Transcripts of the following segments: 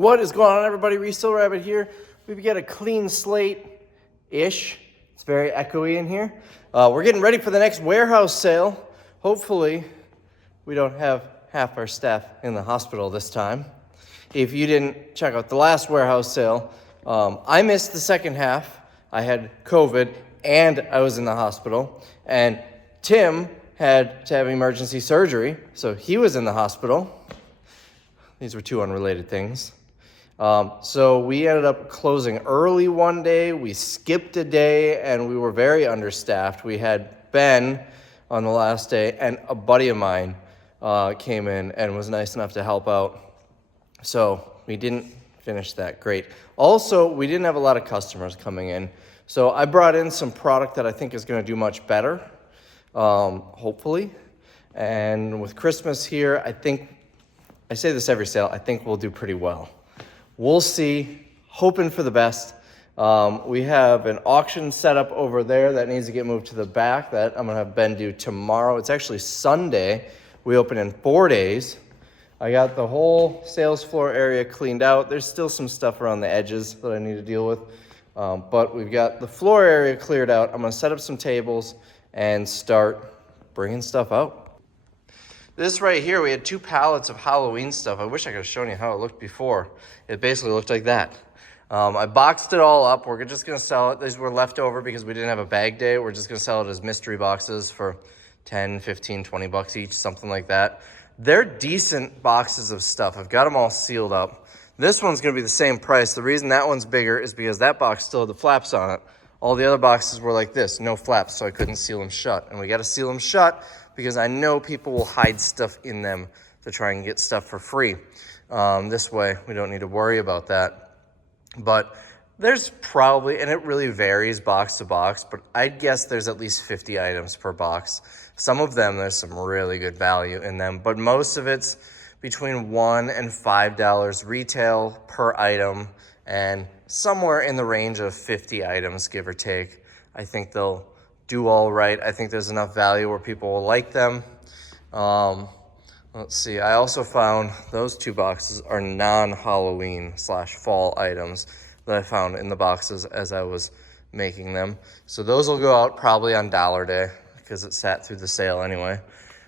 What is going on, everybody? Resale Rabbit here. We've got a clean slate-ish. It's very echoey in here. We're getting ready for the next warehouse sale. Hopefully, we don't have half our staff in the hospital this time. If you didn't check out the last warehouse sale, I missed the second half. I had COVID and I was in the hospital. And Tim had to have emergency surgery, so he was in the hospital. These were two unrelated things. So we ended up closing early one day. We skipped a day and we were very understaffed. We had Ben on the last day and a buddy of mine came in and was nice enough to help out. So we didn't finish that great. Also, we didn't have a lot of customers coming in. So I brought in some product that I think is going to do much better, hopefully. And with Christmas here, I say this every sale, I think we'll do pretty well. We'll see, hoping for the best. We have an auction set up over there that needs to get moved to the back that I'm gonna have Ben do tomorrow. It's actually Sunday. We open in 4 days. I got the whole sales floor area cleaned out. There's still some stuff around the edges that I need to deal with. But we've got the floor area cleared out. I'm gonna set up some tables and start bringing stuff out. This right here, we had 2 pallets of Halloween stuff. I wish I could have shown you how it looked before. It basically looked like that. I boxed it all up. We're just gonna sell it. These were left over because we didn't have a bag day. We're just gonna sell it as mystery boxes for 10, 15, 20 bucks each, something like that. They're decent boxes of stuff. I've got them all sealed up. This one's gonna be the same price. The reason that one's bigger is because that box still had the flaps on it. All the other boxes were like this, no flaps, so I couldn't seal them shut. And we gotta seal them shut because I know people will hide stuff in them to try and get stuff for free. This way, we don't need to worry about that. But there's probably, and it really varies box to box, but I'd guess there's at least 50 items per box. Some of them, there's some really good value in them, but most of it's between $1 and $5 retail per item, and somewhere in the range of 50 items, give or take. I think they'll do all right. I think there's enough value where people will like them. Let's see, I also found those 2 boxes are non-Halloween / fall items that I found in the boxes as I was making them. So those will go out probably on Dollar Day because it sat through the sale anyway.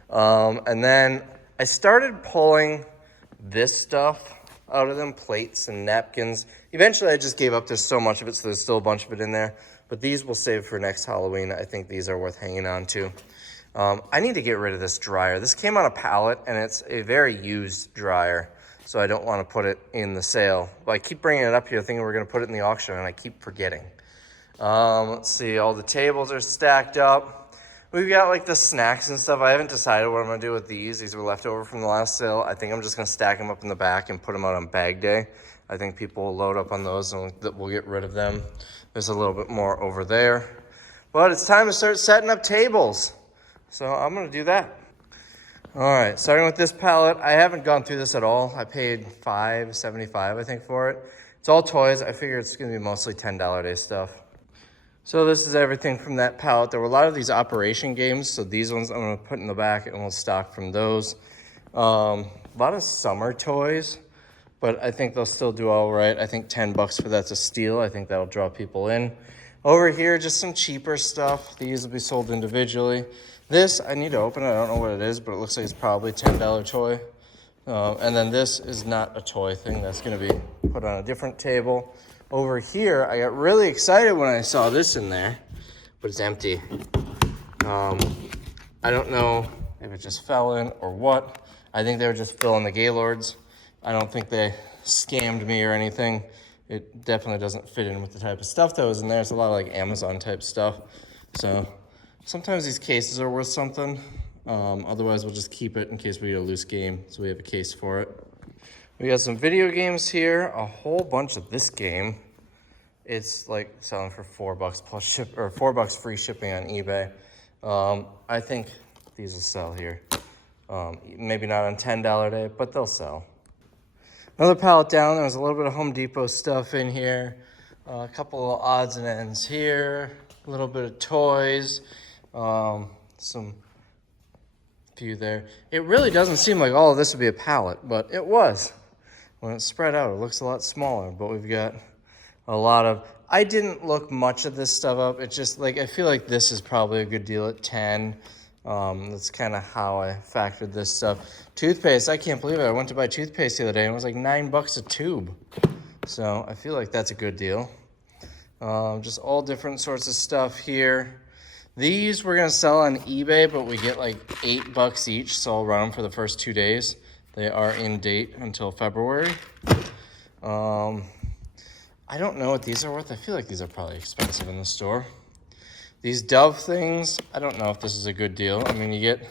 And then I started pulling this stuff out of them, plates and napkins. Eventually I just gave up. There's so much of it, so there's still a bunch of it in there. But these we'll save for next Halloween. I think these are worth hanging on to. I need to get rid of this dryer. This came on a pallet, and it's a very used dryer, so I don't want to put it in the sale. But I keep bringing it up here thinking we're going to put it in the auction, and I keep forgetting. Let's see. All the tables are stacked up. We've got, like, the snacks and stuff. I haven't decided what I'm going to do with these. These were left over from the last sale. I think I'm just going to stack them up in the back and put them out on bag day. I think people will load up on those, and we'll get rid of them. There's a little bit more over there. But it's time to start setting up tables. So I'm going to do that. All right, starting with this pallet. I haven't gone through this at all. I paid $5.75, I think, for it. It's all toys. I figure it's going to be mostly $10 day stuff. So this is everything from that pallet. There were a lot of these operation games, so these ones I'm going to put in the back and we'll stock from those. A lot of summer toys, but I think they'll still do all right. I think 10 bucks for that's a steal. I think that'll draw people in. Over here, just some cheaper stuff. These will be sold individually. This, I need to open it. I don't know what it is, but it looks like it's probably a $10 toy. And then this is not a toy thing. That's going to be put on a different table. Over here, I got really excited when I saw this in there, but it's empty. I don't know if it just fell in or what. I think they were just filling the Gaylords. I don't think they scammed me or anything. It definitely doesn't fit in with the type of stuff that was in there. It's a lot of like Amazon type stuff. So sometimes these cases are worth something. Otherwise, we'll just keep it in case we get a loose game. So we have a case for it. We got some video games here. A whole bunch of this game. It's like selling for $4 plus ship or $4 free shipping on eBay. I think these will sell here. Maybe not on $10 day, but they'll sell. Another pallet down. There's a little bit of Home Depot stuff in here. A couple of odds and ends here. A little bit of toys. Some few there. It really doesn't seem like all of this would be a pallet, but it was. when it's spread out, it looks a lot smaller, but we've got a lot of, I didn't look much of this stuff up. It's just like, I feel like this is probably a good deal at 10. That's kind of how I factored this stuff. Toothpaste, I can't believe it. I went to buy toothpaste the other day and it was like $9 a tube. So I feel like that's a good deal. Just all different sorts of stuff here. These we're gonna sell on eBay, but we get like $8 each, so I'll run them for the first 2 days. They are in date until February. I don't know what these are worth. I feel like these are probably expensive in the store. These Dove things, I don't know if this is a good deal. I mean, you get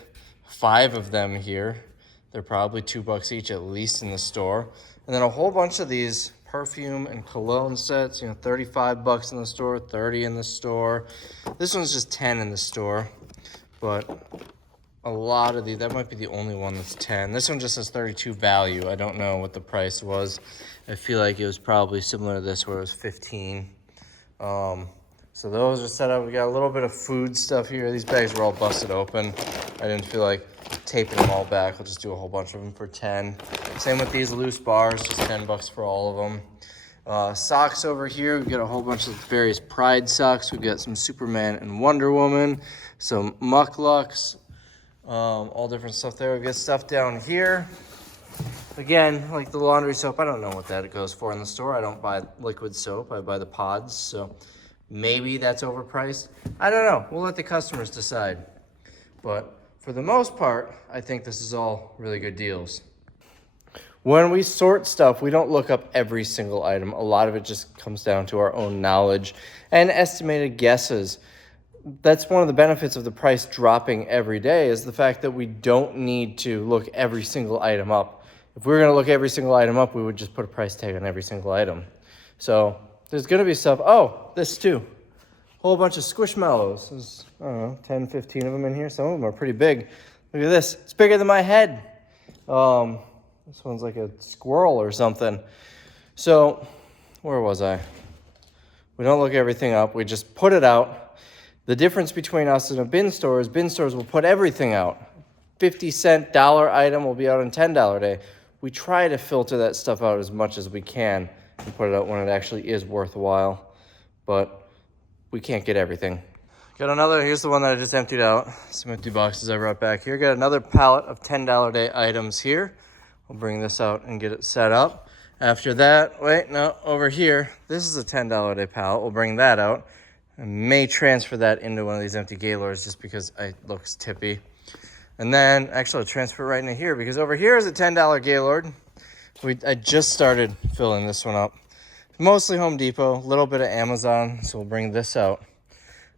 5 of them here. They're probably $2 each, at least in the store. And then a whole bunch of these perfume and cologne sets, you know, $35 in the store, 30 in the store. This one's just 10 in the store, but a lot of these, that might be the only one that's 10. This one just says 32 value. I don't know what the price was. I feel like it was probably similar to this where it was 15. So those are set up. We got a little bit of food stuff here. These bags were all busted open. I didn't feel like taping them all back. I'll just do a whole bunch of them for 10. Same with these loose bars, just $10 for all of them. Socks over here. We've got a whole bunch of various Pride socks. We've got some Superman and Wonder Woman, some Mucklucks, all different stuff there. We've got stuff down here. Again, like the laundry soap, I don't know what that goes for in the store. I don't buy liquid soap. I buy the pods, so maybe that's overpriced. I don't know. We'll let the customers decide. But for the most part, I think this is all really good deals. When we sort stuff, we don't look up every single item. A lot of it just comes down to our own knowledge and estimated guesses. That's one of the benefits of the price dropping every day, is the fact that we don't need to look every single item up. If we were going to look every single item up, we would just put a price tag on every single item. So there's going to be stuff. Oh, this too. Whole bunch of Squishmallows. There's, I don't know, 10, 15 of them in here. Some of them are pretty big. Look at this. It's bigger than my head. This one's like a squirrel or something. So where was I? We don't look everything up. We just put it out. The difference between us and a bin store is bin stores will put everything out. 50-cent dollar item will be out on $10 a day. We try to filter that stuff out as much as we can and put it out when it actually is worthwhile, but we can't get everything. Got another, here's the one that I just emptied out. Some empty boxes I brought back here. Got another pallet of $10 a day items here. I'll bring this out and get it set up. After that, wait, no, over here, this is a $10 a day pallet. We'll bring that out. I may transfer that into one of these empty Gaylords just because it looks tippy. And then, actually, I'll transfer right into here because over here is a $10 Gaylord. I just started filling this one up. Mostly Home Depot, a little bit of Amazon, so we'll bring this out.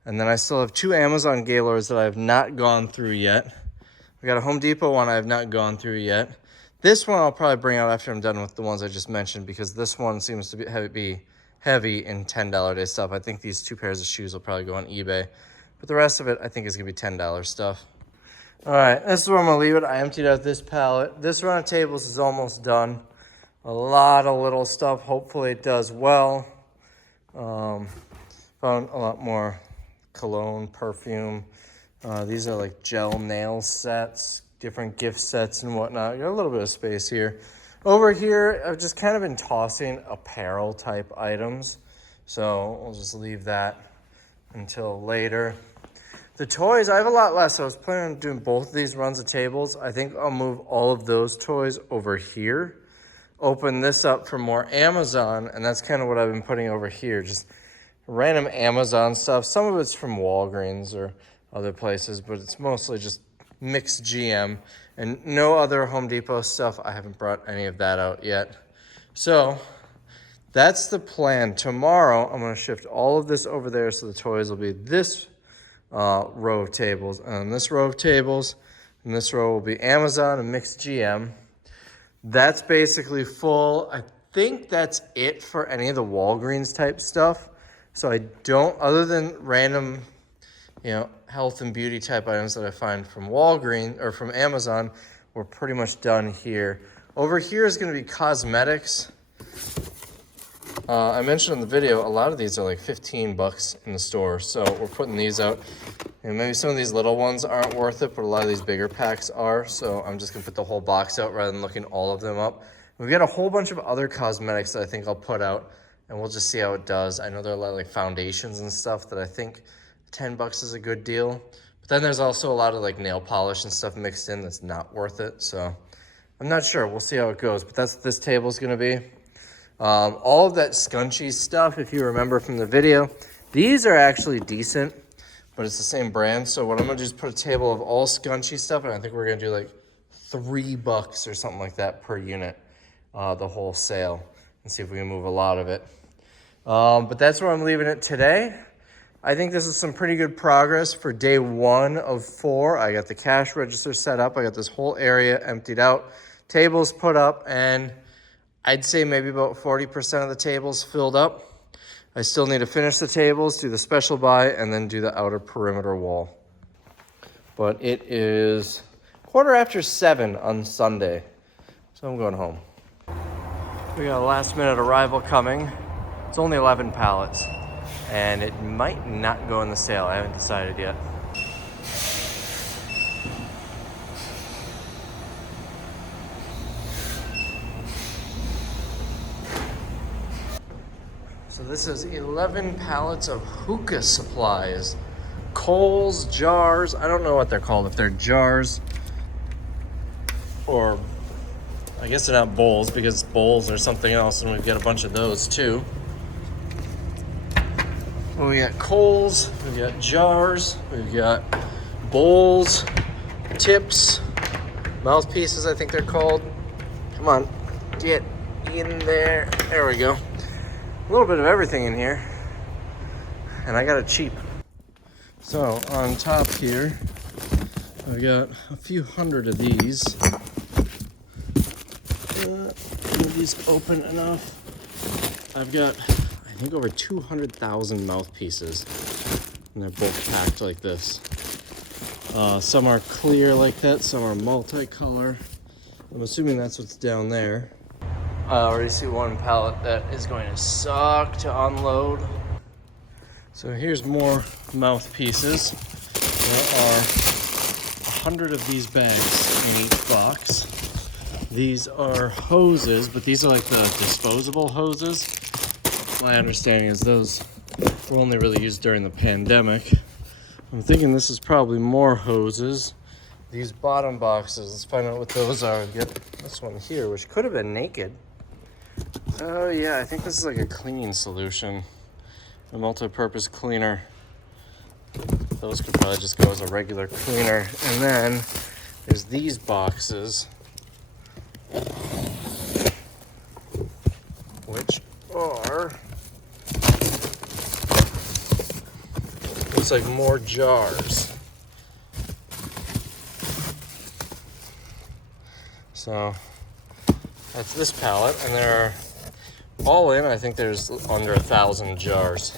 And then I still have 2 Amazon Gaylords that I have not gone through yet. We got a Home Depot one I have not gone through yet. This one I'll probably bring out after I'm done with the ones I just mentioned because this one seems to be heavy in $10 a day stuff. I think these 2 pairs of shoes will probably go on eBay. But the rest of it I think is going to be $10 stuff. All right, this is where I'm going to leave it. I emptied out this pallet. This run of tables is almost done. A lot of little stuff. Hopefully it does well. Found a lot more cologne, perfume. These are like gel nail sets, different gift sets and whatnot. Got a little bit of space here. Over here, I've just kind of been tossing apparel type items. So we'll just leave that until later. The toys, I have a lot less. So I was planning on doing both of these runs of tables. I think I'll move all of those toys over here. Open this up for more Amazon, and that's kind of what I've been putting over here. Just random Amazon stuff. Some of it's from Walgreens or other places, but it's mostly just mixed GM and no other Home Depot stuff. I haven't brought any of that out yet. So that's the plan. Tomorrow, I'm going to shift all of this over there so the toys will be this row of tables. And this row of tables, and this row will be Amazon and mixed GM. That's basically full. I think that's it for any of the Walgreens type stuff. So I don't, other than random, health and beauty type items that I find from Walgreens or from Amazon, we're pretty much done here. Over here is going to be cosmetics. I mentioned in the video, a lot of these are like $15 in the store. So we're putting these out. And maybe some of these little ones aren't worth it, but a lot of these bigger packs are. So I'm just going to put the whole box out rather than looking all of them up. We've got a whole bunch of other cosmetics that I think I'll put out, and we'll just see how it does. I know there are a lot of like foundations and stuff that I think $10 is a good deal. But then there's also a lot of like nail polish and stuff mixed in that's not worth it. So I'm not sure. We'll see how it goes. But that's what this table's gonna be. All of that scrunchy stuff, if you remember from the video, these are actually decent, but it's the same brand. So what I'm gonna do is put a table of all scrunchy stuff, and I think we're gonna do like $3 or something like that per unit, the whole sale, and see if we can move a lot of it. But that's where I'm leaving it today. I think this is some pretty good progress for day 1 of 4. I got the cash register set up. I got this whole area emptied out, tables put up, and I'd say maybe about 40% of the tables filled up. I still need to finish the tables, do the special buy, and then do the outer perimeter wall. But it is 7:15 on Sunday, so I'm going home. We got a last minute arrival coming. It's only 11 pallets, and it might not go in the sale. I haven't decided yet. So this is 11 pallets of hookah supplies. Coals, jars, I don't know what they're called, if they're jars or I guess they're not bowls because bowls or something else, and we've got a bunch of those too. Well, we got coals, we've got jars, we've got bowls, tips, mouthpieces, I think they're called. Come on, get in there. There we go. A little bit of everything in here, and I got it cheap. So on top here, I've got a few hundred of these. These open enough. I've got, I think, over 200,000 mouthpieces, and they're both packed like this. Some are clear like that, some are multicolor. I'm assuming that's what's down there. I already see one pallet that is going to suck to unload. So here's more mouthpieces. There are 100 of these bags in each box. These are hoses, but these are like the disposable hoses. My understanding is those were only really used during the pandemic. I'm thinking this is probably more hoses. These bottom boxes, let's find out what those are. We get this one here, which could have been naked. Oh yeah, I think this is like a cleaning solution. A multi-purpose cleaner. Those could probably just go as a regular cleaner. And then there's these boxes, which are, looks like more jars. So that's this pallet, and there are, all in, I think there's under 1,000 jars.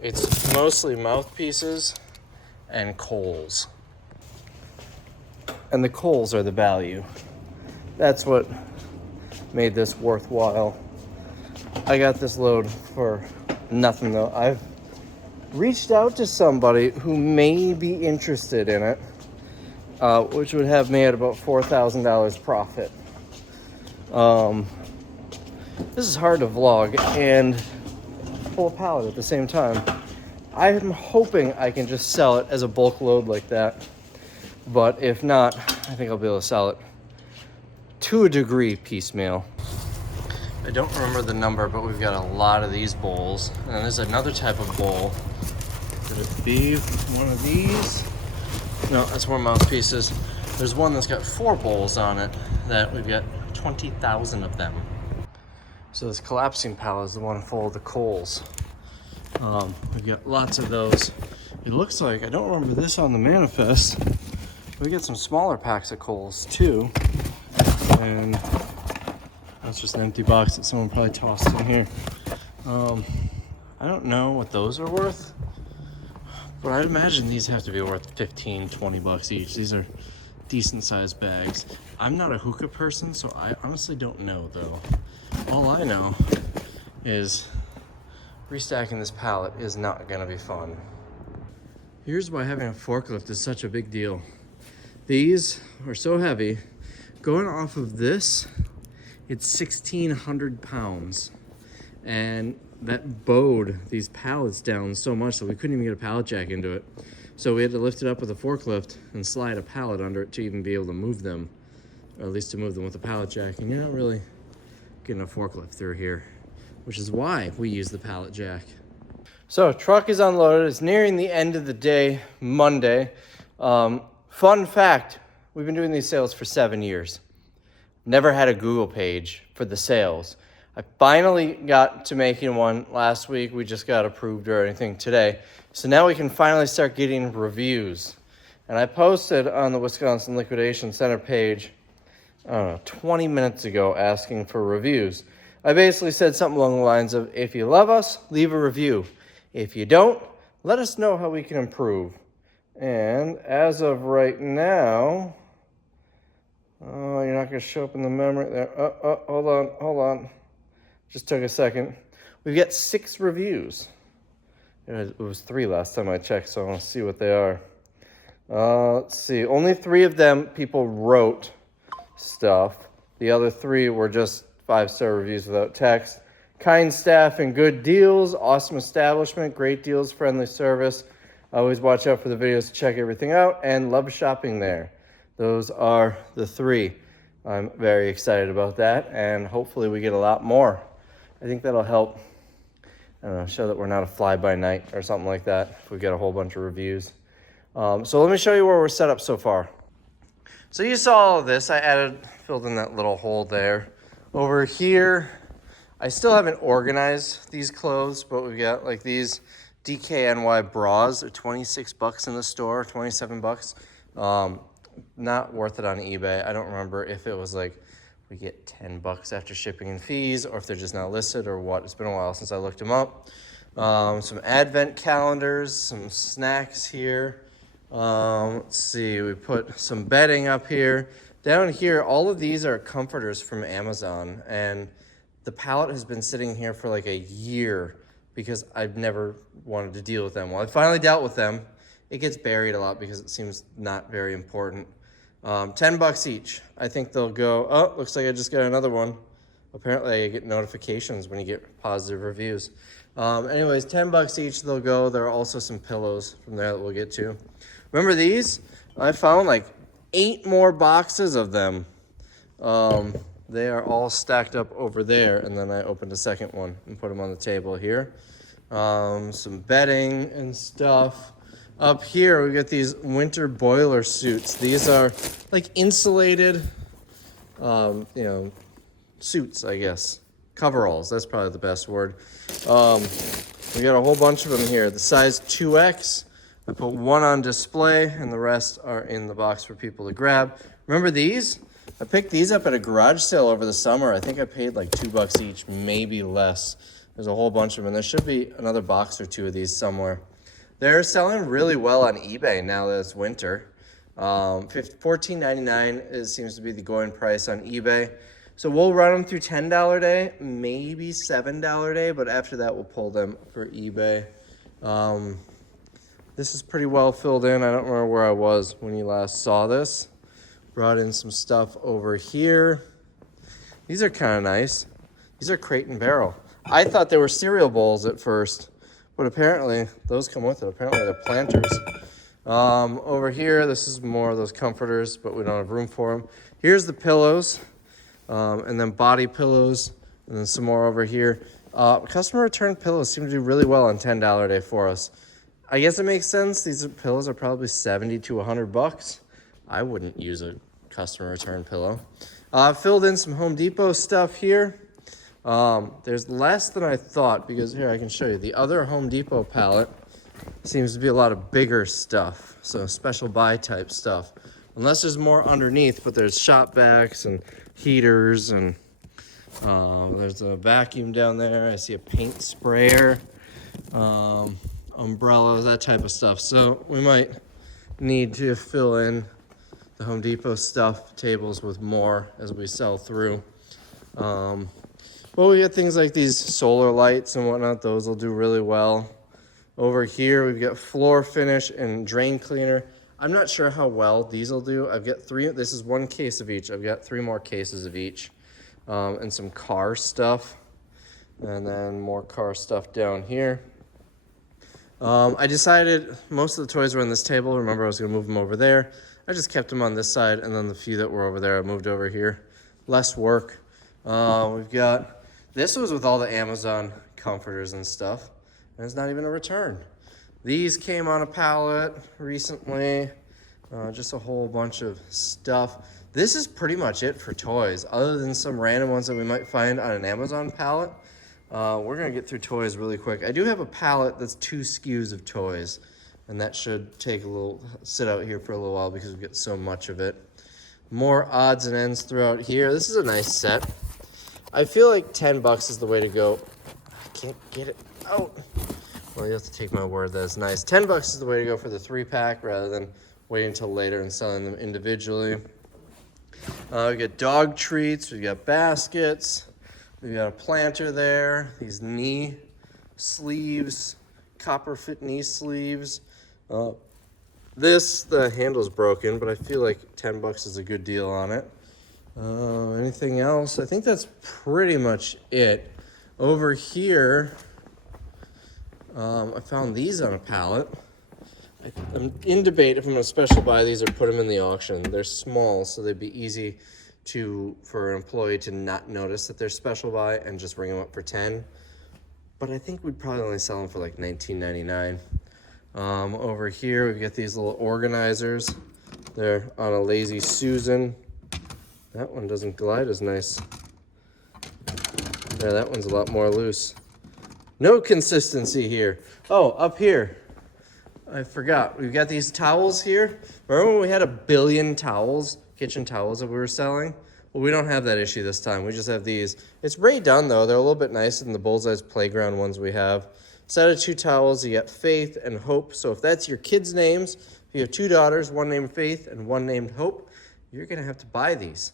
It's mostly mouthpieces and coals. And the coals are the value. That's what made this worthwhile. I got this load for nothing though. I've reached out to somebody who may be interested in it, which would have me at about $4,000 profit. This is hard to vlog and pull a pallet at the same time. I'm hoping I can just sell it as a bulk load like that. But if not, I think I'll be able to sell it to a degree piecemeal. I don't remember the number, but we've got a lot of these bowls. And there's another type of bowl. Could it be one of these? No, that's more mouthpieces. There's one that's got 4 bowls on it that we've got 20,000 of them. So this collapsing pallet is the one full of the coals. We've got lots of those. It looks like, I don't remember this on the manifest, we get some smaller packs of coals too. And that's just an empty box that someone probably tossed in here. I don't know what those are worth, but I'd imagine these have to be worth 15, 20 bucks each. These are decent sized bags. I'm not a hookah person, so I honestly don't know though. All I know is restacking this pallet is not gonna be fun. Here's why having a forklift is such a big deal. These are so heavy. Going off of this It's 1,600 pounds. And that bowed these pallets down so much that we couldn't even get a pallet jack into it. So we had to lift it up with a forklift and slide a pallet under it to even be able to move them, or at least to move them with a pallet jack. And you're not really getting a forklift through here, which is why we use the pallet jack. So truck is unloaded. It's nearing the end of the day, Monday. Fun fact, we've been doing these sales for 7 years. Never had a Google page for the sales. I finally got to making one last week. We just got approved or anything today. So now we can finally start getting reviews. And I posted on the Wisconsin Liquidation Center page, I don't know, 20 minutes ago asking for reviews. I basically said something along the lines of, if you love us, leave a review. If you don't, let us know how we can improve. And as of right now, oh, you're not going to show up in the memory there. Hold on. Just took a second. We've got 6 reviews. It was 3 last time I checked, so I want to see what they are. Let's see. Only 3 of them people wrote stuff. The other 3 were just 5-star reviews without text. Kind staff and good deals. Awesome establishment. Great deals. Friendly service. Always watch out for the videos to check everything out. And love shopping there. Those are the 3. I'm very excited about that. And hopefully we get a lot more. I think that'll help, I don't know, show that we're not a fly-by-night or something like that if we get a whole bunch of reviews. So let me show you where we're set up so far. So you saw all of this. I filled in that little hole there. Over here, I still haven't organized these clothes, but we've got like these DKNY bras. They're 26 bucks in the store, 27 bucks. Not worth it on eBay. I don't remember if it was like we get 10 bucks after shipping and fees, or if they're just not listed or what. It's been a while since I looked them up. Some advent calendars, some snacks here. Let's see, we put some bedding up here. Down here, all of these are comforters from Amazon, and the pallet has been sitting here for like a year because I've never wanted to deal with them. Well, I finally dealt with them. It gets buried a lot because it seems not very important. 10 bucks each. I think they'll go, oh, looks like I just got another one. Apparently I get notifications when you get positive reviews. Anyways, 10 bucks each they'll go. There are also some pillows from there that we'll get to. Remember these? I found like 8 more boxes of them. They are all stacked up over there, and then I opened a second one and put them on the table here. Some bedding and stuff. Up here, we got these winter boiler suits. These are like insulated, suits, I guess. Coveralls, that's probably the best word. We got a whole bunch of them here. The size 2X. I put one on display, and the rest are in the box for people to grab. Remember these? I picked these up at a garage sale over the summer. I think I paid like 2 bucks each, maybe less. There's a whole bunch of them. There should be another box or 2 of these somewhere. They're selling really well on eBay now that it's winter. $14.99 seems to be the going price on eBay. So we'll run them through $10 day, maybe $7 day, but after that we'll pull them for eBay. This is pretty well filled in. I don't remember where I was when you last saw this. Brought in some stuff over here. These are kind of nice. These are Crate and Barrel. I thought they were cereal bowls at first, but apparently those come with it. Apparently they're planters. Over here, this is more of those comforters, but we don't have room for them. Here's the pillows, and then body pillows, and then some more over here. Customer return pillows seem to do really well on $10 day for us. I guess it makes sense. These pillows are probably 70 to 100 bucks. I wouldn't use a customer return pillow. Filled in some Home Depot stuff here. There's less than I thought because here I can show you. The other Home Depot pallet seems to be a lot of bigger stuff. So special buy type stuff. Unless there's more underneath, but there's shop vacs and heaters and there's a vacuum down there. I see a paint sprayer, umbrellas, that type of stuff. So we might need to fill in the Home Depot stuff tables with more as we sell through. Well, we get things like these solar lights and whatnot. Those will do really well. Over here, we've got floor finish and drain cleaner. I'm not sure how well these will do. I've got 3. This is 1 case of each. I've got 3 more cases of each. and some car stuff. And then more car stuff down here. I decided most of the toys were on this table. Remember, I was going to move them over there. I just kept them on this side, and then the few that were over there, I moved over here. Less work. We've got, this was with all the Amazon comforters and stuff, and it's not even a return. These came on a pallet recently. Just a whole bunch of stuff. This is pretty much it for toys, other than some random ones that we might find on an Amazon pallet. We're gonna get through toys really quick. I do have a pallet that's 2 SKUs of toys, and that should take a little, sit out here for a little while because we get so much of it. More odds and ends throughout here. This is a nice set. I feel like 10 bucks is the way to go. I can't get it out. Well, you have to take my word that it's nice. 10 bucks is the way to go for the 3-pack rather than waiting until later and selling them individually. We got dog treats, we got baskets, we got a planter there, these knee sleeves, copper fit knee sleeves. The handle's broken, but I feel like 10 bucks is a good deal on it. Anything else? I think that's pretty much it. Over here, I found these on a pallet. I'm in debate if I'm going to special buy these or put them in the auction. They're small, so they'd be easy for an employee to not notice that they're special buy and just ring them up for 10. But I think we'd probably only sell them for like $19.99. Over here, we've got these little organizers. They're on a Lazy Susan. That one doesn't glide as nice. Yeah, that one's a lot more loose. No consistency here. Oh, up here. I forgot. We've got these towels here. Remember when we had 1 billion towels, kitchen towels that we were selling? Well, we don't have that issue this time. We just have these. It's Ray done, though. They're a little bit nicer than the Bullseye's Playground ones we have. Set of 2 towels. You got Faith and Hope. So if that's your kids' names, if you have 2 daughters, one named Faith and one named Hope, you're going to have to buy these.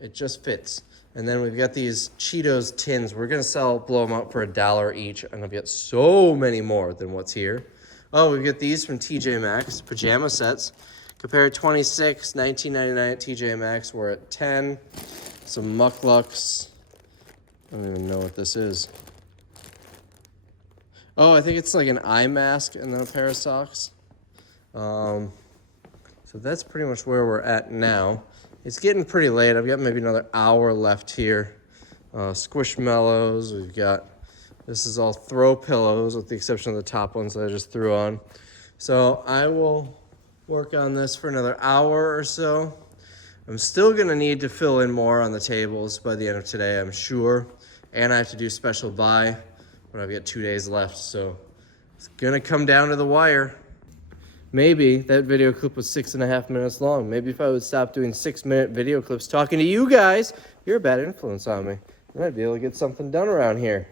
It just fits. And then we've got these Cheetos tins. We're going to blow them out for $1 each. And I've got so many more than what's here. Oh, we get these from TJ Maxx, pajama sets. Compare 26, $19.99 at TJ Maxx. We're at 10. Some Mucklucks. I don't even know what this is. Oh, I think it's like an eye mask and then a pair of socks. So that's pretty much where we're at now. It's getting pretty late. I've got maybe another hour left here. Squishmallows. We've got, this is all throw pillows with the exception of the top ones that I just threw on. So I will work on this for another hour or so. I'm still going to need to fill in more on the tables by the end of today, I'm sure. And I have to do special buy, but I've got 2 days left. So it's going to come down to the wire. Maybe that video clip was 6.5 minutes long. Maybe if I would stop doing 6-minute video clips talking to you guys, you're a bad influence on me. I might be able to get something done around here.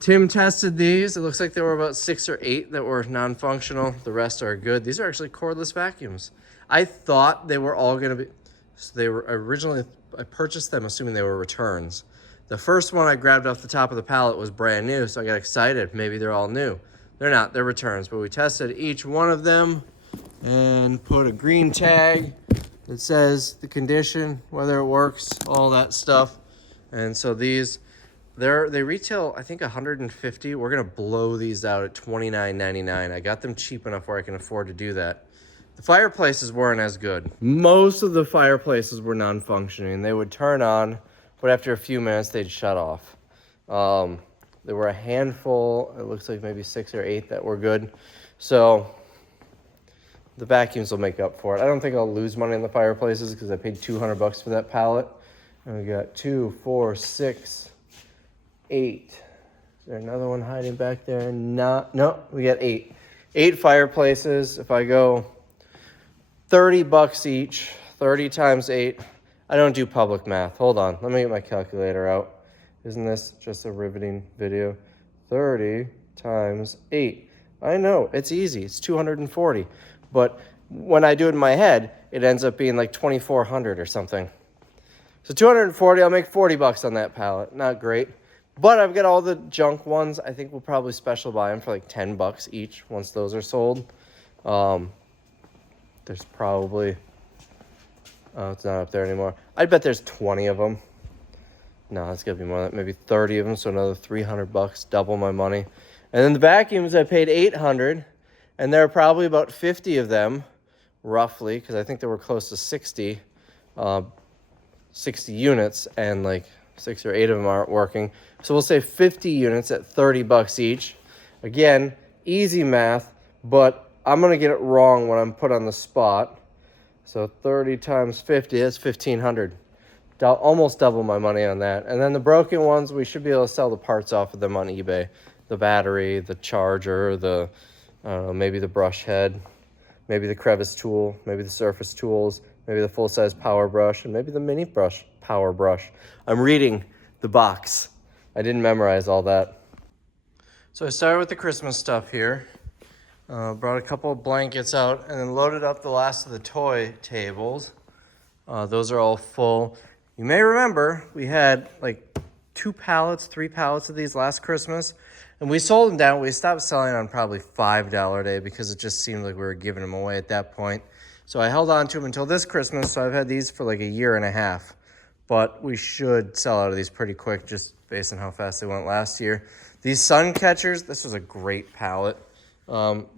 Tim tested these. It looks like there were about 6 or 8 that were non-functional. The rest are good. These are actually cordless vacuums. I thought they were all going to be, so they were originally, I purchased them assuming they were returns. The first one I grabbed off the top of the pallet was brand new, so I got excited. Maybe they're all new. They're not, they're returns, but we tested each one of them and put a green tag that says the condition, whether it works, all that stuff. And so these, they retail, I think, $150. We're gonna blow these out at $29.99. I got them cheap enough where I can afford to do that. The fireplaces weren't as good. Most of the fireplaces were non-functioning. They would turn on, but after a few minutes, they'd shut off. There were a handful, it looks like maybe 6 or 8 that were good. So the vacuums will make up for it. I don't think I'll lose money on the fireplaces because I paid $200 for that pallet. And we got 2, 4, 6, 8. Is there another one hiding back there? No, we got 8. 8 fireplaces. If I go $30 each, 30 times 8. I don't do public math. Hold on, let me get my calculator out. Isn't this just a riveting video? 30 times 8. I know, it's easy. It's 240. But when I do it in my head, it ends up being like 2,400 or something. So 240, I'll make $40 on that pallet. Not great. But I've got all the junk ones. I think we'll probably special buy them for like $10 each once those are sold. There's probably, oh, it's not up there anymore. I bet there's 20 of them. No, it's gonna be more, maybe 30 of them, so another 300 bucks, double my money. And then the vacuums, I paid 800, and there are probably about 50 of them, roughly, because I think there were close to 60 units, and like 6 or 8 of them aren't working. So we'll say 50 units at 30 bucks each. Again, easy math, but I'm gonna get it wrong when I'm put on the spot. So 30 times 50, that's 1,500. Almost double my money on that. And then the broken ones, we should be able to sell the parts off of them on eBay. The battery, the charger, maybe the brush head, maybe the crevice tool, maybe the surface tools, maybe the full-size power brush, and maybe the mini power brush. I'm reading the box. I didn't memorize all that. So I started with the Christmas stuff here. Brought a couple of blankets out and then loaded up the last of the toy tables. Those are all full. You may remember we had like 3 pallets of these last Christmas, and we sold them down. We stopped selling on probably $5 a day because it just seemed like we were giving them away at that point. So I held on to them until this Christmas, so I've had these for like a year and a half. But we should sell out of these pretty quick just based on how fast they went last year. These sun catchers, this was a great pallet.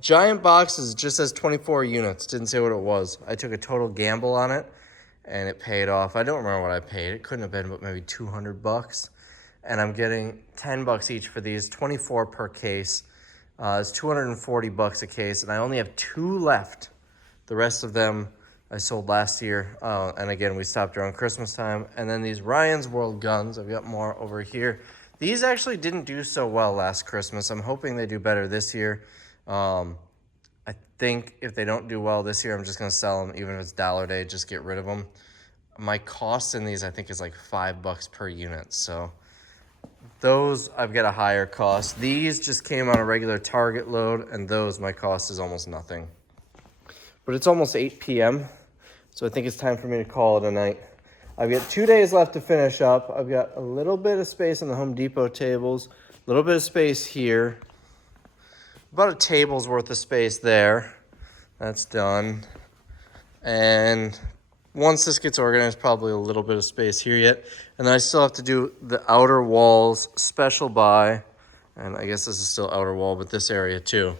Giant boxes, just says 24 units, didn't say what it was. I took a total gamble on it, and it paid off. I don't remember what I paid. It couldn't have been but maybe 200 bucks. And I'm getting 10 bucks each for these, 24 per case. It's 240 bucks a case, and I only have 2 left. The rest of them I sold last year, and again, we stopped around Christmas time. And then these Ryan's World guns, I've got more over here. These actually didn't do so well last Christmas. I'm hoping they do better this year. I think if they don't do well this year, I'm just gonna sell them, even if it's $1 a day, just get rid of them. My cost in these, I think, is like $5 per unit. So those, I've got a higher cost. These just came on a regular Target load, and those, my cost is almost nothing. But it's almost 8 p.m., so I think it's time for me to call it a night. I've got 2 days left to finish up. I've got a little bit of space on the Home Depot tables, a little bit of space here. About a table's worth of space there. That's done. And once this gets organized, probably a little bit of space here yet. And then I still have to do the outer walls special buy. And I guess this is still outer wall, but this area too.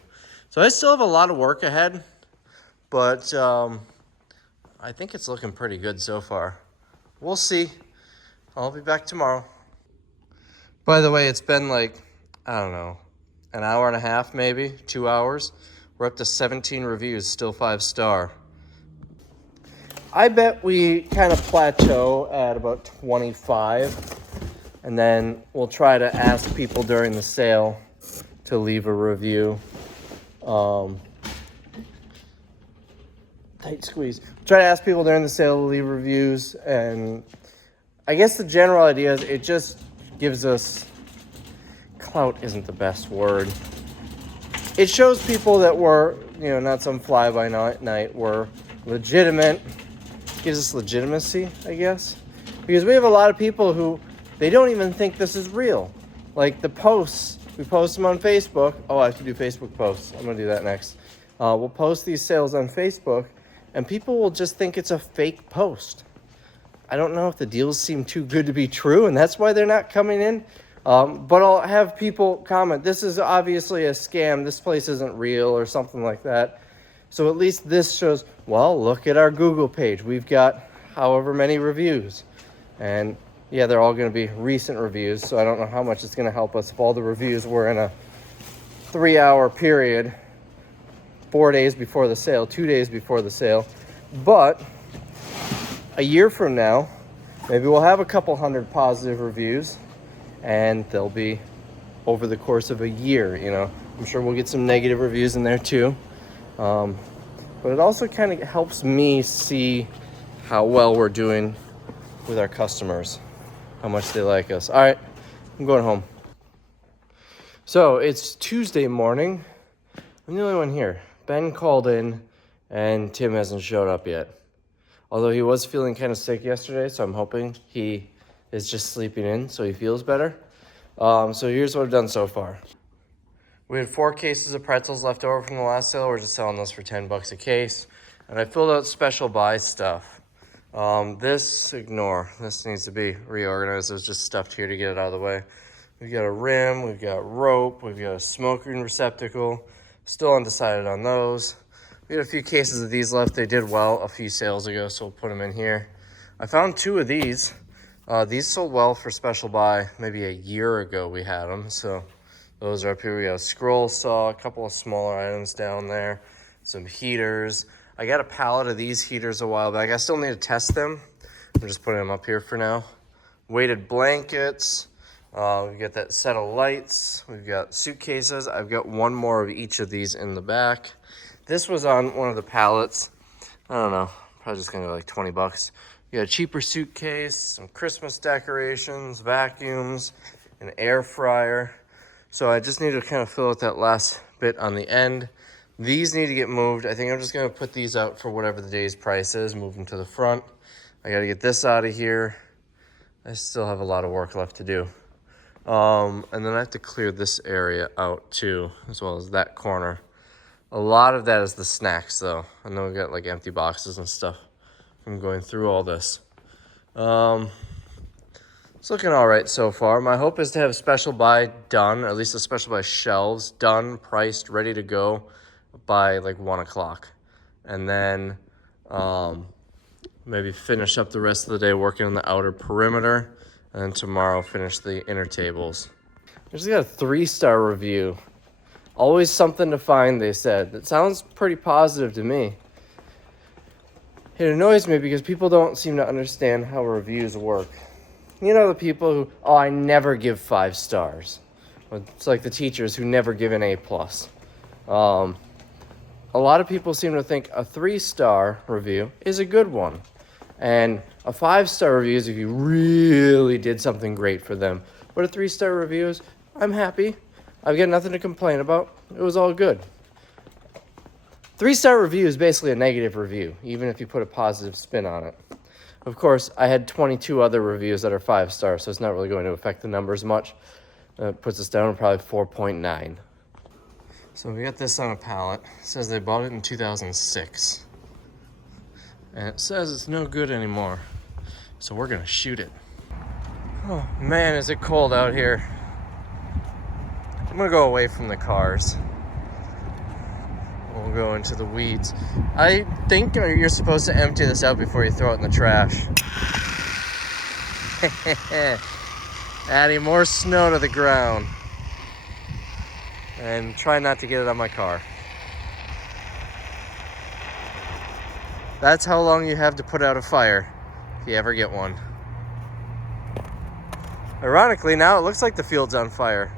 So I still have a lot of work ahead, but I think it's looking pretty good so far. We'll see. I'll be back tomorrow. By the way, it's been like, I don't know, an hour and a half, maybe 2 hours. We're up to 17 reviews, still 5-star. I bet we kind of plateau at about 25, and then we'll try to ask people during the sale to leave a review. Tight squeeze. Try to ask people during the sale to leave reviews, and I guess the general idea is it just gives us, clout isn't the best word. It shows people that we're, not some fly-by-night, we're legitimate. Gives us legitimacy, I guess. Because we have a lot of people who, they don't even think this is real. Like the posts, we post them on Facebook. Oh, I have to do Facebook posts. I'm gonna do that next. We'll post these sales on Facebook, and people will just think it's a fake post. I don't know if the deals seem too good to be true, and that's why they're not coming in. But I'll have people comment, this is obviously a scam, this place isn't real, or something like that. So at least this shows, well, look at our Google page. We've got however many reviews. And yeah, they're all gonna be recent reviews, so I don't know how much it's gonna help us if all the reviews were in a 3-hour period, 4 days before the sale, 2 days before the sale. But a year from now, maybe we'll have a couple hundred positive reviews, and they'll be over the course of a year, I'm sure we'll get some negative reviews in there too. But it also kind of helps me see how well we're doing with our customers, how much they like us. All right, I'm going home. So it's Tuesday morning. I'm the only one here. Ben called in, and Tim hasn't showed up yet. Although he was feeling kind of sick yesterday, so I'm hoping he is just sleeping in so he feels better. So here's what I've done so far. We had 4 cases of pretzels left over from the last sale. We're just selling those for 10 bucks a case. And I filled out special buy stuff. This, ignore. This needs to be reorganized. It was just stuffed here to get it out of the way. We've got a rim, we've got rope, we've got a smoking receptacle. Still undecided on those. We had a few cases of these left. They did well a few sales ago, so we'll put them in here. I found 2 of these. These sold well for special buy maybe a year ago we had them, so those are up here. We got a scroll saw, a couple of smaller items down there, some heaters. I got a pallet of these heaters a while back. I still need to test them. I'm just putting them up here for now. Weighted blankets. We've got that set of lights. We've got suitcases. I've got one more of each of these in the back. This was on one of the pallets. I don't know, probably just gonna go like 20 bucks. You got a cheaper suitcase, some Christmas decorations, vacuums, an air fryer. So I just need to kind of fill out that last bit on the end. These need to get moved. I think I'm just gonna put these out for whatever the day's price is, move them to the front. I gotta get this out of here. I still have a lot of work left to do. And then I have to clear this area out too, as well as that corner. A lot of that is the snacks though. I know we got like empty boxes and stuff from going through all this. It's looking all right so far. My hope is to have a special buy done, or at least a special buy shelves done, priced, ready to go by like 1 o'clock. And then maybe finish up the rest of the day working on the outer perimeter. And then tomorrow finish the inner tables. I just got a 3-star review. Always something to find, they said. That sounds pretty positive to me. It annoys me because people don't seem to understand how reviews work. You know, the people who, oh, I never give 5 stars. It's like the teachers who never give an A+. A lot of people seem to think a 3-star review is a good one. And a 5-star review is if you really did something great for them. But a 3-star review is, I'm happy. I've got nothing to complain about. It was all good. 3-star review is basically a negative review, even if you put a positive spin on it. Of course, I had 22 other reviews that are 5 stars, so it's not really going to affect the numbers much. It puts us down to probably 4.9. So we got this on a pallet. It says they bought it in 2006. And it says it's no good anymore. So we're gonna shoot it. Oh man, is it cold out here. I'm gonna go away from the cars. We'll go into the weeds. I think you're supposed to empty this out before you throw it in the trash. Adding more snow to the ground. And try not to get it on my car. That's how long you have to put out a fire, if you ever get one. Ironically, now it looks like the field's on fire.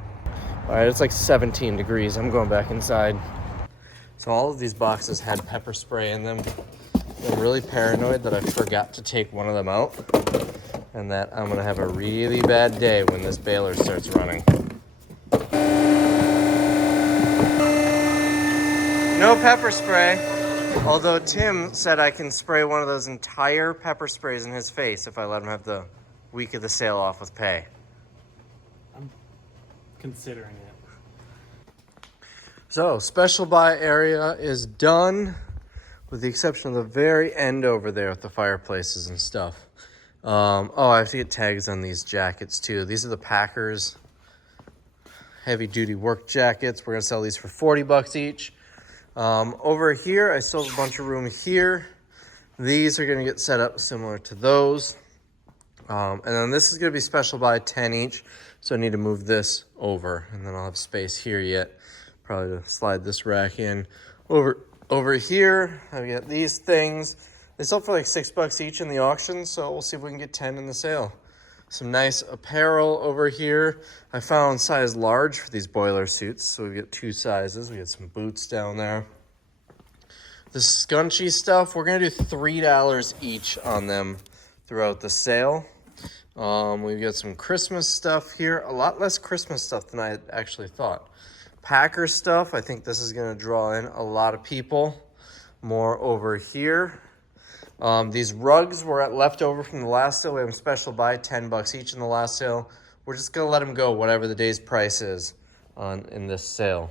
All right, it's like 17 degrees. I'm going back inside. So all of these boxes had pepper spray in them. I'm really paranoid that I forgot to take one of them out and that I'm gonna have a really bad day when this baler starts running. No pepper spray. Although Tim said I can spray one of those entire pepper sprays in his face if I let him have the week of the sale off with pay. I'm considering it. So, special buy area is done, with the exception of the very end over there with the fireplaces and stuff. Oh, I have to get tags on these jackets too. These are the Packers heavy duty work jackets. We're gonna sell these for 40 bucks each. Over here, I still have a bunch of room here. These are gonna get set up similar to those. And then this is gonna be special buy 10 each. So I need to move this over and then I'll have space here yet. Probably to slide this rack in. Over here, I've got these things. They sell for like 6 bucks each in the auction, so we'll see if we can get 10 in the sale. Some nice apparel over here. I found size large for these boiler suits, so we get 2 sizes. We got some boots down there. The scrunchy stuff, we're gonna do $3 each on them throughout the sale. We've got some Christmas stuff here. A lot less Christmas stuff than I had actually thought. Packer stuff, I think this is gonna draw in a lot of people. More over here. These rugs were left over from the last sale. We have a special buy, 10 bucks each in the last sale. We're just gonna let them go, whatever the day's price is in this sale.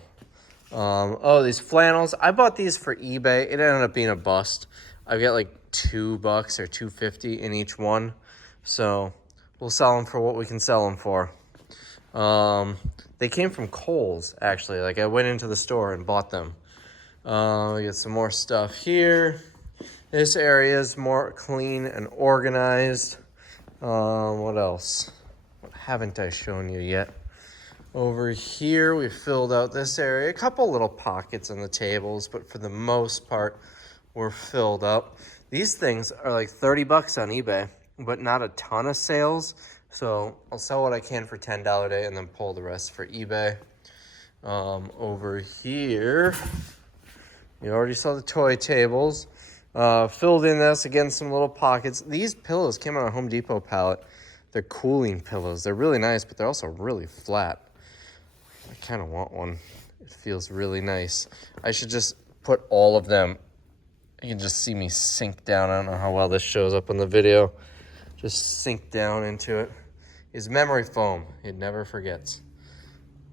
Oh, these flannels. I bought these for eBay. It ended up being a bust. I've got like $2 or $2.50 in each one. So we'll sell them for what we can sell them for. They came from Kohl's, actually. Like, I went into the store and bought them. We got some more stuff here. This area is more clean and organized. What else? What haven't I shown you yet? Over here, we filled out this area. A couple little pockets on the tables, but for the most part, we're filled up. These things are like 30 bucks on eBay, but not a ton of sales. So I'll sell what I can for $10 a day and then pull the rest for eBay. Over here, you already saw the toy tables. Filled in this, again, some little pockets. These pillows came on a Home Depot pallet. They're cooling pillows. They're really nice, but they're also really flat. I kind of want one. It feels really nice. I should just put all of them. You can just see me sink down. I don't know how well this shows up on the video. Just sink down into it. Is memory foam. It never forgets.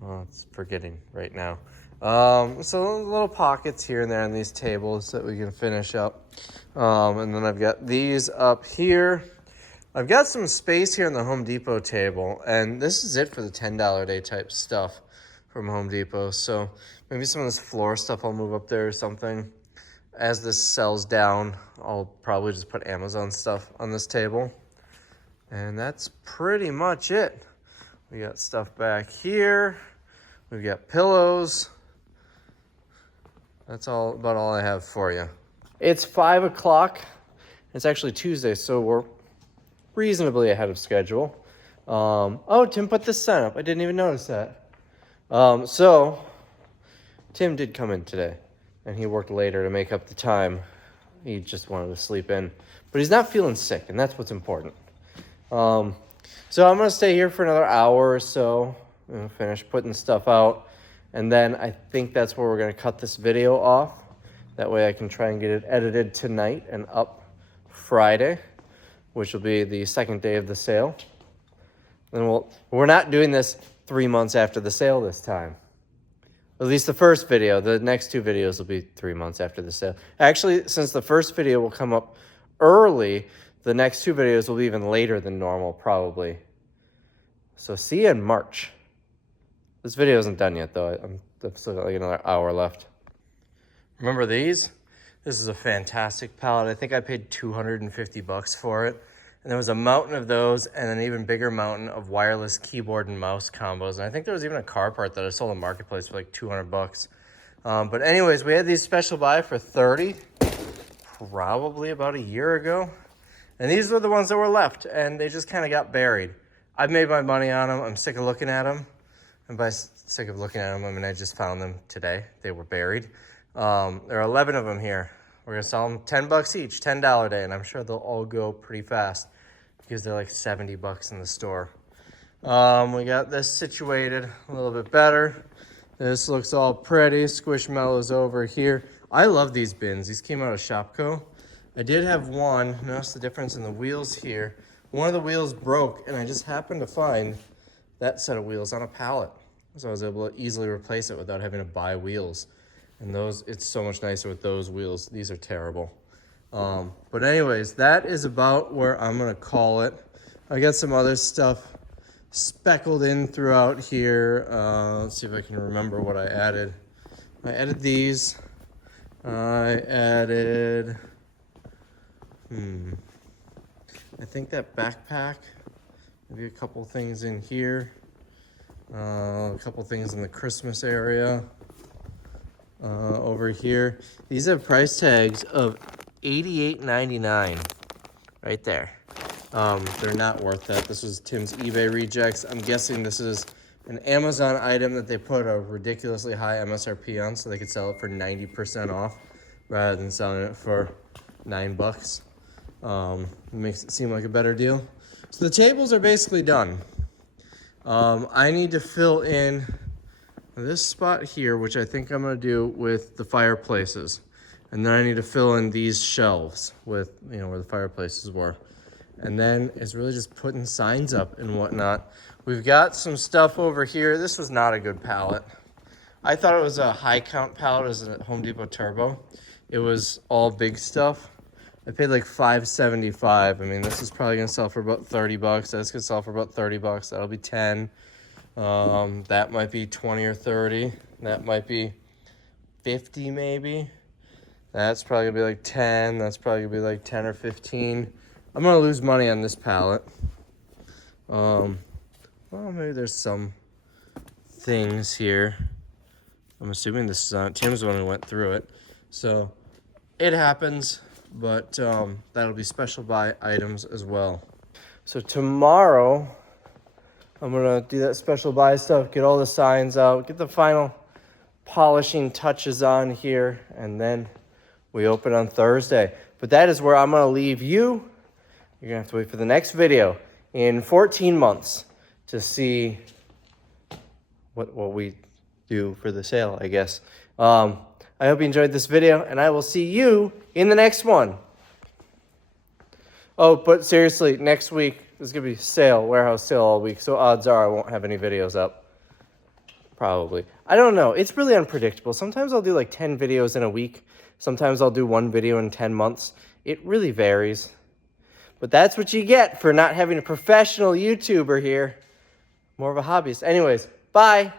Well, it's forgetting right now. So little pockets here and there on these tables that we can finish up. And then I've got these up here. I've got some space here on the Home Depot table, and this is it for the $10 a day type stuff from Home Depot. So maybe some of this floor stuff I'll move up there or something. As this sells down, I'll probably just put Amazon stuff on this table. And that's pretty much it. We got stuff back here. We've got pillows. That's about all I have for you. It's 5 o'clock. It's actually Tuesday, so we're reasonably ahead of schedule. Oh, Tim put this sign up. I didn't even notice that. So Tim did come in today, and he worked later to make up the time. He just wanted to sleep in, but he's not feeling sick, and that's what's important. So I'm gonna stay here for another hour or so and finish putting stuff out, and then I think that's where we're gonna cut this video off. That way I can try and get it edited tonight and up Friday, which will be the second day of the sale. And we're not doing this 3 months after the sale this time. At least the first video. The next two videos will be 3 months after the sale. Actually, since the first video will come up early, the next two videos will be even later than normal, probably. So see you in March. This video isn't done yet, though. I've still got like another hour left. Remember these? This is a fantastic pallet. I think I paid 250 bucks for it. And there was a mountain of those and an even bigger mountain of wireless keyboard and mouse combos. And I think there was even a car part that I sold on Marketplace for like 200 bucks. But anyways, we had these special buy for 30, probably about a year ago. And these were the ones that were left, and they just kind of got buried. I've made my money on them. I'm sick of looking at them. And by sick of looking at them, I mean I just found them today. They were buried. There are 11 of them here. We're gonna sell them 10 bucks each, $10 a day, and I'm sure they'll all go pretty fast because they're like 70 bucks in the store. We got this situated a little bit better. This looks all pretty. Squishmallows over here. I love these bins. These came out of Shopko. I did have one. Notice the difference in the wheels here. One of the wheels broke, and I just happened to find that set of wheels on a pallet. So I was able to easily replace it without having to buy wheels. And those, it's so much nicer with those wheels. These are terrible. But anyways, that is about where I'm gonna call it. I got some other stuff speckled in throughout here. Let's see if I can remember what I added. I added these. I added, I think that backpack, maybe a couple things in here, a couple things in the Christmas area. Over here, these have price tags of $88.99 right there. They're not worth that. This was Tim's eBay rejects. I'm guessing this is an Amazon item that they put a ridiculously high MSRP on so they could sell it for 90% off rather than selling it for $9. It makes it seem like a better deal. So the tables are basically done. I need to fill in this spot here, which I think I'm gonna do with the fireplaces. And then I need to fill in these shelves with, you know, where the fireplaces were. And then it's really just putting signs up and whatnot. We've got some stuff over here. This was not a good pallet. I thought it was a high count pallet. It was a Home Depot Turbo. It was all big stuff. I paid like $5.75. I mean, this is probably gonna sell for about $30. That's gonna sell for about $30. That'll be 10. That might be 20 or 30. That might be 50 maybe. That's probably gonna be like 10. That's probably gonna be like 10 or 15. I'm gonna lose money on this pallet. Well, maybe there's some things here. I'm assuming this is on. Tim's the one who went through it. So it happens, but that'll be special buy items as well. So tomorrow, I'm gonna do that special buy stuff, get all the signs out, get the final polishing touches on here, and then we open on Thursday. But that is where I'm gonna leave you. You're gonna have to wait for the next video in 14 months to see what we do for the sale, I guess. I hope you enjoyed this video, and I will see you in the next one. Oh, but seriously, next week is gonna be sale, warehouse sale all week, so odds are I won't have any videos up. Probably. I don't know. It's really unpredictable. Sometimes I'll do like 10 videos in a week. Sometimes I'll do 1 video in 10 months. It really varies. But that's what you get for not having a professional YouTuber here. More of a hobbyist. Anyways, bye.